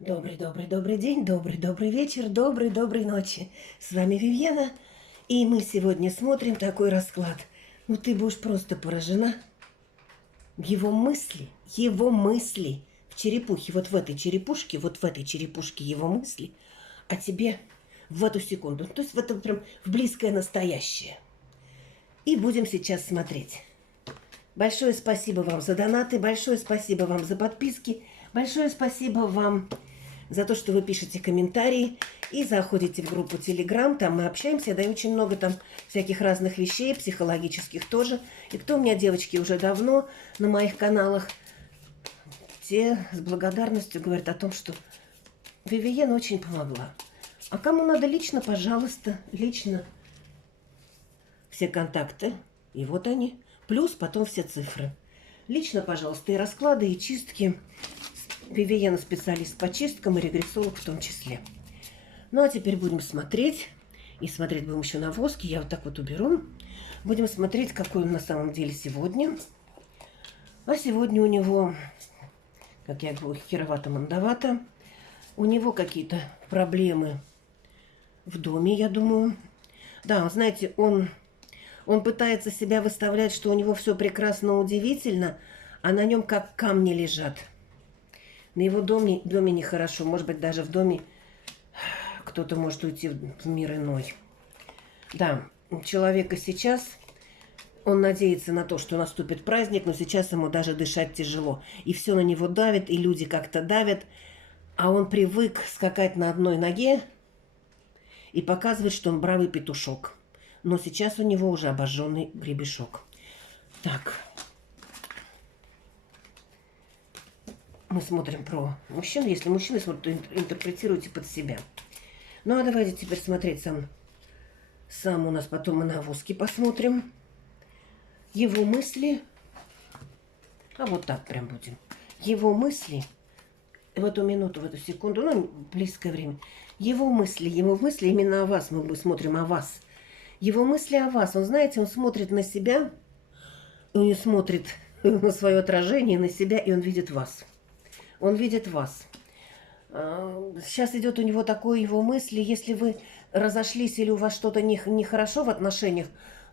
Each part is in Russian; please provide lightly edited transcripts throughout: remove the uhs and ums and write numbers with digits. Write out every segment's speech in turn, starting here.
Добрый день, добрый вечер, доброй ночи. С вами Вивьена, и мы сегодня смотрим такой расклад. Ну ты будешь просто поражена. Его мысли в черепухе, вот в этой черепушке его мысли, а тебе в эту секунду, то есть в это прям в близкое настоящее. И будем сейчас смотреть. Большое спасибо вам за донаты, большое спасибо вам за подписки, большое спасибо вам за то, что вы пишете комментарии и заходите в группу Telegram. Там мы общаемся, я даю очень много там всяких разных вещей, психологических тоже. И кто у меня, девочки, уже давно на моих каналах, те с благодарностью говорят о том, что Вивиена очень помогла. А кому надо лично, пожалуйста, лично все контакты. И вот они. Плюс потом все цифры. Лично, пожалуйста, и расклады, и чистки. Вивиена специалист по чисткам и регрессолог в том числе. Ну, а теперь будем смотреть. И смотреть будем еще на воске. Я вот так вот уберу. Будем смотреть, какой он на самом деле сегодня. А сегодня у него, как я говорю, херовато-мандовато. У него какие-то проблемы в доме, я думаю. Да, знаете, он пытается себя выставлять, что у него все прекрасно, удивительно, а на нем как камни лежат. На его доме нехорошо. Может быть, даже в доме кто-то может уйти в мир иной. Да, у человека сейчас, он надеется на то, что наступит праздник, но сейчас ему даже дышать тяжело. И все на него давит, и люди как-то давят. А он привык скакать на одной ноге и показывать, что он бравый петушок. Но сейчас у него уже обожженный гребешок. Так. Мы смотрим про мужчин. Если мужчины смотрят, то интерпретируйте под себя. Ну, а давайте теперь смотреть сам у нас. Потом мы на воске посмотрим. Его мысли. А вот так прям будем. Его мысли в эту минуту, в эту секунду, ну, близкое время. Его мысли именно о вас. Мы смотрим о вас. Его мысли о вас. Он, знаете, он смотрит на себя, он смотрит на свое отражение, на себя, и он видит вас. Он видит вас. Сейчас идет у него такое его мысли. Если вы разошлись или у вас что-то нехорошо в отношениях,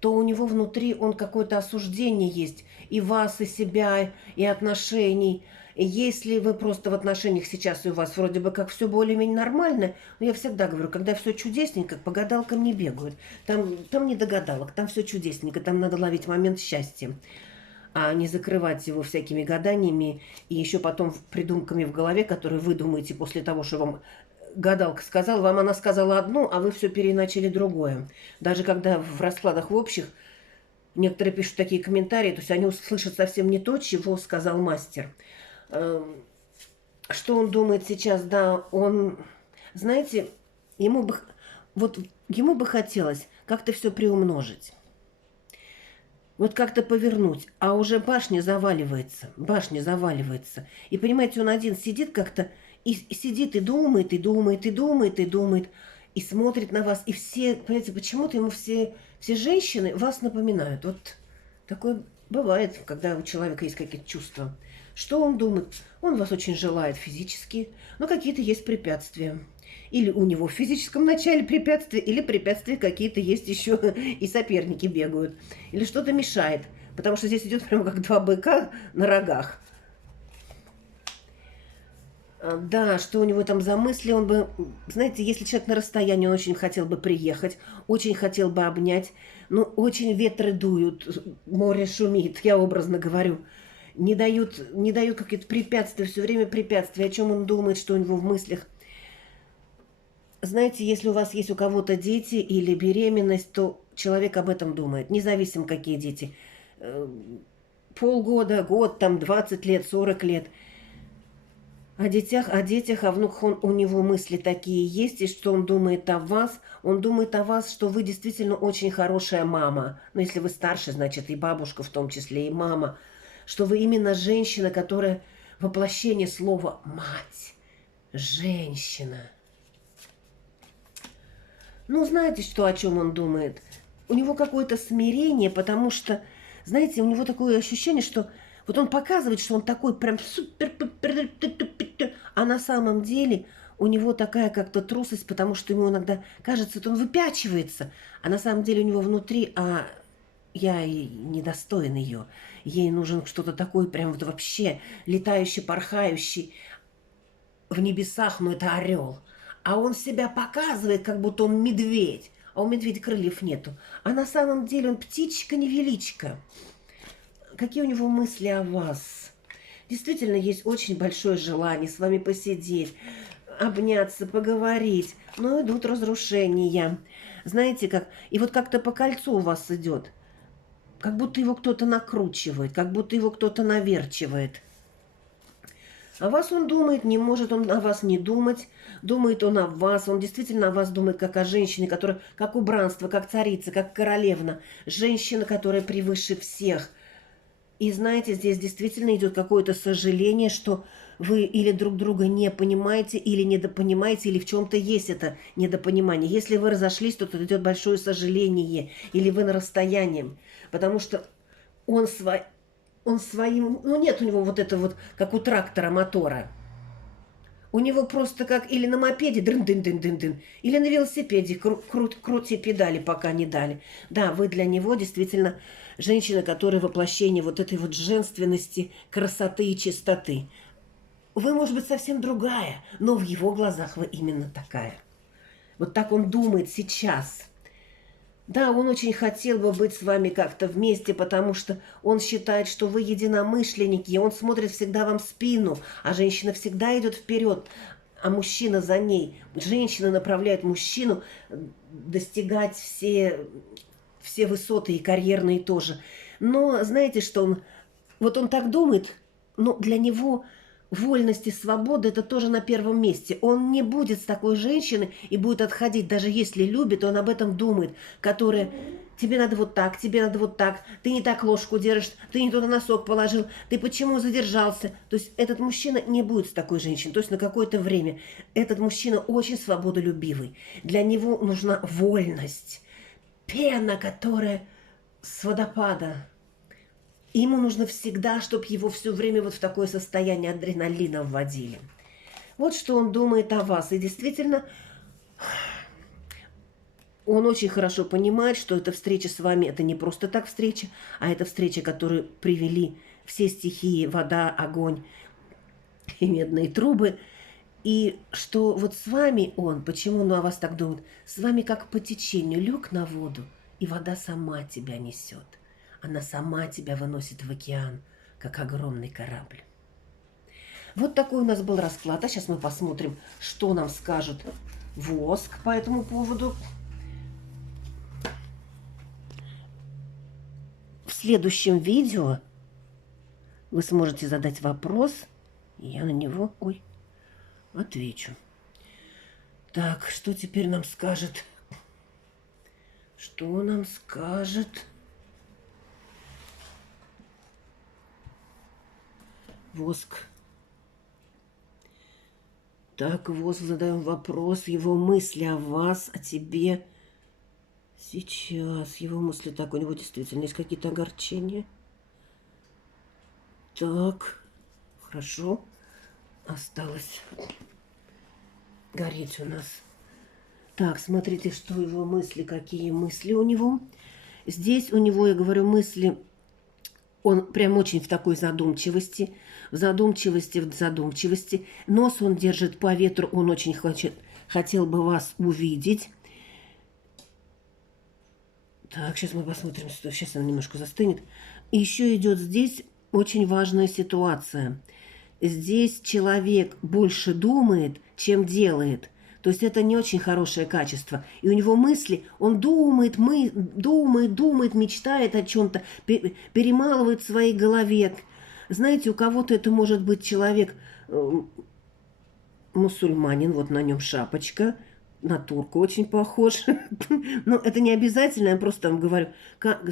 то у него внутри он какое-то осуждение есть. И вас, и себя, и отношений. И если вы просто в отношениях сейчас, и у вас вроде бы как все более-менее нормально, но я всегда говорю, когда все чудесненько, по гадалкам не бегают. Там не до гадалок, там все чудесненько, там надо ловить момент счастья, а не закрывать его всякими гаданиями и еще потом придумками в голове, которые вы думаете после того, что вам гадалка сказала, вам она сказала одну, а вы все переначали другое. Даже когда в раскладах в общих некоторые пишут такие комментарии, то есть они услышат совсем не то, чего сказал мастер. Что он думает сейчас? Да, он, знаете, ему бы хотелось как-то все приумножить. Вот как-то повернуть, а уже башня заваливается. И, понимаете, он один сидит как-то, и сидит и думает, и смотрит на вас. И все, понимаете, почему-то ему все женщины вас напоминают. Вот такое бывает, когда у человека есть какие-то чувства. Что он думает? Он вас очень желает физически, но какие-то есть препятствия. Или у него в физическом начале препятствия, или препятствия какие-то есть еще, и соперники бегают. Или что-то мешает, потому что здесь идет прямо как два быка на рогах. Да, что у него там за мысли, он бы, знаете, если человек на расстоянии, он очень хотел бы приехать, очень хотел бы обнять, но очень ветры дуют, море шумит, я образно говорю. Не дают какие-то препятствия, все время препятствия, о чем он думает, что у него в мыслях. Знаете, если у вас есть у кого-то дети или беременность, то человек об этом думает, независимо какие дети. Полгода, год, там 20 лет, 40 лет. О детях, о внуках у него мысли такие есть, и что он думает о вас. Он думает о вас, что вы действительно очень хорошая мама. Но если вы старше, значит и бабушка в том числе, и мама. Что вы именно женщина, которая воплощение слова «мать». Женщина. Ну, знаете, о чем он думает? У него какое-то смирение, потому что, знаете, у него такое ощущение, что Вот он показывает, что он такой прям супер, а на самом деле у него такая как-то трусость, потому что ему иногда кажется, что он выпячивается, а на самом деле у него внутри, я и недостоин ее. Ей нужен что-то такое прям вот вообще летающий, порхающий в небесах, но это орел. А он себя показывает, как будто он медведь, а у медведя крыльев нету. А на самом деле он птичка-невеличка. Какие у него мысли о вас? Действительно, есть очень большое желание с вами посидеть, обняться, поговорить. Но идут разрушения. Знаете как? И вот как-то по кольцу у вас идет. Как будто его кто-то накручивает, как будто его кто-то наверчивает. О вас он думает, не может он о вас не думать. Думает он о вас. Он действительно о вас думает, как о женщине, которая, как убранство, как царица, как королевна. Женщина, которая превыше всех. И знаете, здесь действительно идет какое-то сожаление, что вы или друг друга не понимаете, или недопонимаете, или в чем-то есть это недопонимание. Если вы разошлись, то тут идет большое сожаление, или вы на расстоянии. Потому что он своим... Ну, нет у него вот это вот, как у трактора мотора. У него просто как или на мопеде дрын-дын-дын-дын-дын, или на велосипеде крути педали, пока не дали. Да, вы для него действительно женщина, которая воплощение вот этой вот женственности, красоты и чистоты. Вы, может быть, совсем другая, но в его глазах вы именно такая. Вот так он думает сейчас. Да, он очень хотел бы быть с вами как-то вместе, потому что он считает, что вы единомышленники, и он смотрит всегда вам в спину, а женщина всегда идет вперед, а мужчина за ней. Женщина направляет мужчину достигать все высоты, и карьерные тоже. Но знаете, что он... Вот он так думает, но для него... Вольность и свобода – это тоже на первом месте. Он не будет с такой женщиной и будет отходить, даже если любит, он об этом думает, которая тебе надо вот так, тебе надо вот так, ты не так ложку держишь, ты не туда носок положил, ты почему задержался. То есть этот мужчина не будет с такой женщиной, то есть на какое-то время. Этот мужчина очень свободолюбивый. Для него нужна вольность, пена, которая с водопада. Ему нужно всегда, чтобы его все время вот в такое состояние адреналина вводили. Вот что он думает о вас. И действительно, он очень хорошо понимает, что эта встреча с вами, это не просто так встреча, а это встреча, которую привели все стихии, вода, огонь и медные трубы. И что вот с вами он, почему он о вас так думает, с вами как по течению, лег на воду, и вода сама тебя несет. Она сама тебя выносит в океан, как огромный корабль. Вот такой у нас был расклад. А сейчас мы посмотрим, что нам скажет воск по этому поводу. В следующем видео вы сможете задать вопрос, и я на него отвечу. Так, что теперь нам скажет? Что нам скажет... Воск. Так, Воск, задаем вопрос. Его мысли о вас, о тебе. Сейчас. Его мысли так, у него действительно есть какие-то огорчения. Так, хорошо. Осталось гореть у нас. Так, смотрите, что его мысли, какие мысли у него. Здесь у него, я говорю, мысли... Он прям очень в такой задумчивости, в задумчивости. Нос он держит по ветру, он очень хотел бы вас увидеть. Так, сейчас мы посмотрим, сейчас она немножко застынет. И еще идет здесь очень важная ситуация. Здесь человек больше думает, чем делает. То есть это не очень хорошее качество. И у него мысли, он думает, мечтает о чем-то, перемалывает в своей голове. Знаете, у кого-то это может быть человек мусульманин, вот на нем шапочка, на турку очень похож. Но это не обязательно, я просто вам говорю,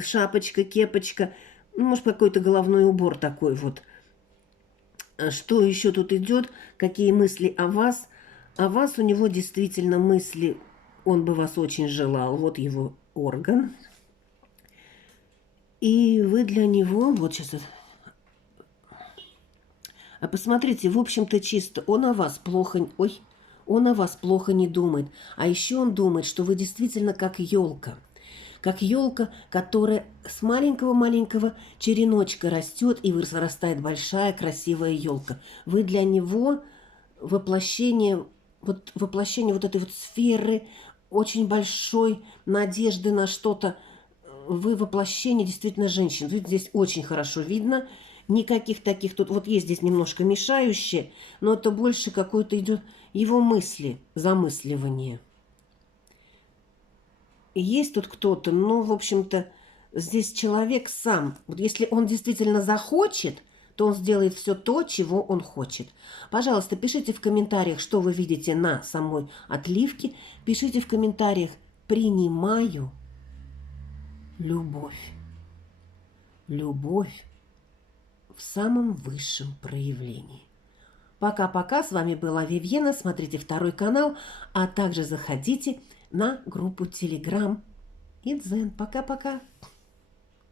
шапочка, кепочка, может какой-то головной убор такой вот. Что еще тут идет, какие мысли о вас? О вас у него действительно мысли, он бы вас очень желал, вот его орган. И вы для него, вот сейчас А посмотрите, в общем-то, чисто он о вас плохо... Ой, он о вас плохо не думает. А еще он думает, что вы действительно как елка. Как елка, которая с маленького-маленького череночка растет и вырастает большая красивая елка. Вы для него воплощение вот этой вот сферы, очень большой надежды на что-то. Вы воплощение действительно женщин. Видите, здесь очень хорошо видно. Никаких таких тут... Вот есть здесь немножко мешающее, но это больше какое-то идет его мысли, замысливание. Есть тут кто-то, но, в общем-то, здесь человек сам. Вот если он действительно захочет, то он сделает все то, чего он хочет. Пожалуйста, пишите в комментариях, что вы видите на самой отливке. Пишите в комментариях «принимаю любовь». Любовь в самом высшем проявлении. Пока-пока. С вами была Вивьена. Смотрите второй канал, а также заходите на группу Telegram и Дзен. Пока-пока.